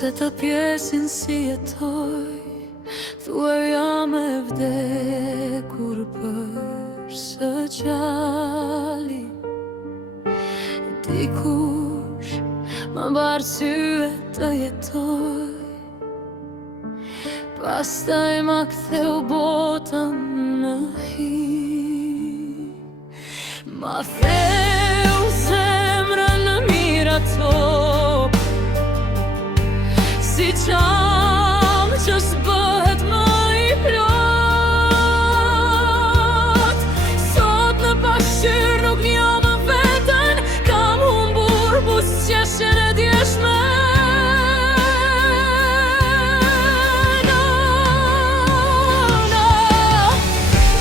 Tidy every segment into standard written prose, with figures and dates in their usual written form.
Se të pjesin si jetoj, thuaj jam e vdekur për së gjali. Dikush më barë syve të jetoj, pastaj ma ktheu botën në hi. Ma theu zemrën në mirato, si qam që s'bëhet më i plot. Sot në pasqyr nuk njo më veten, kam humbur buzëqeshjen e djeshme.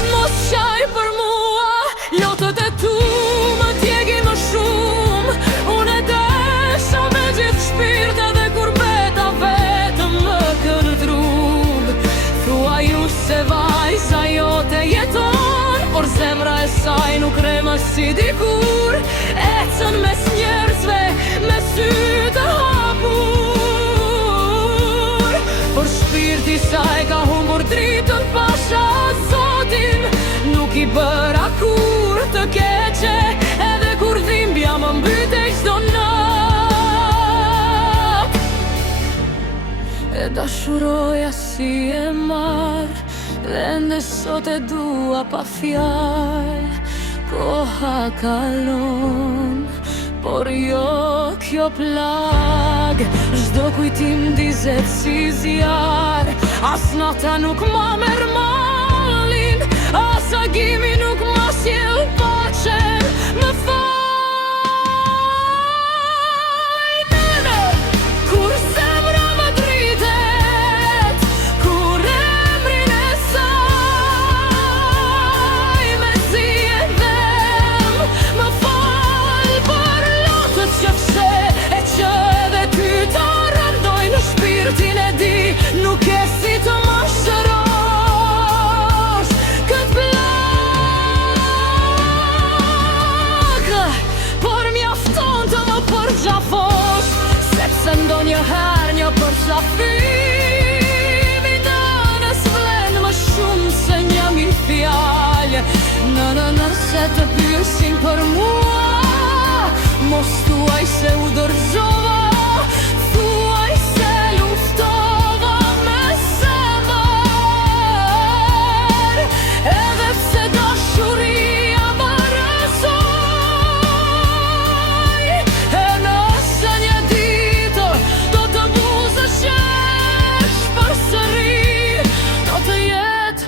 Mos qaj për mua, lotët e tu më djegi më shumë. Unë e desha me gjithë shpirt edhe kur mbeta vetëm më këndrub. Thua ju se vajza jote jeton, por zemra e saj nuk rema si dikur. Ecën mes njerëzve me sy të hapur, por shpirti saj ka humbur dritën. Pasha Zotin nuk i bëra kur të keqe, edhe kur dhimbja më mbyte çdo nat. E dashuroja si e marr, dhe ende sot e dua pa fjal. Koha kalon, por jo kjo plag. Çdo kujtim dizet si zjar, as nata nuk ma merr malin, as agimi nuk ma sjell paqen. Më fal, nënë, kur zemra më dritet, kur emrin e saj me zi e dhem. Më fal për lotët që pse e që edhe ty të rëndoj në shpirtin e di. Nuk e si të më shërosh këtë plak, por mjafton të më përgjafosh, sepse ndonjëherë një përqafim i nënës vlen më shumë se një mijë fjalë. Nëse të pyesin për mua, mos thuaj se u dorëzova, thuaj se luftova me zemër. Edhe pse dashuria më rrezoj, e nëse një ditë do të buzëqesh përsëri, do të jetë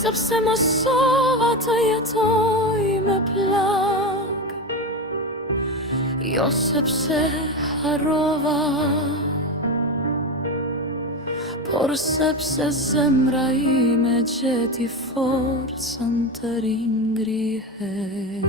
sepse mësova të jetoj me plag. Jo sepse harrova, por sepse zemra ime gjeti forcën të ringrihej.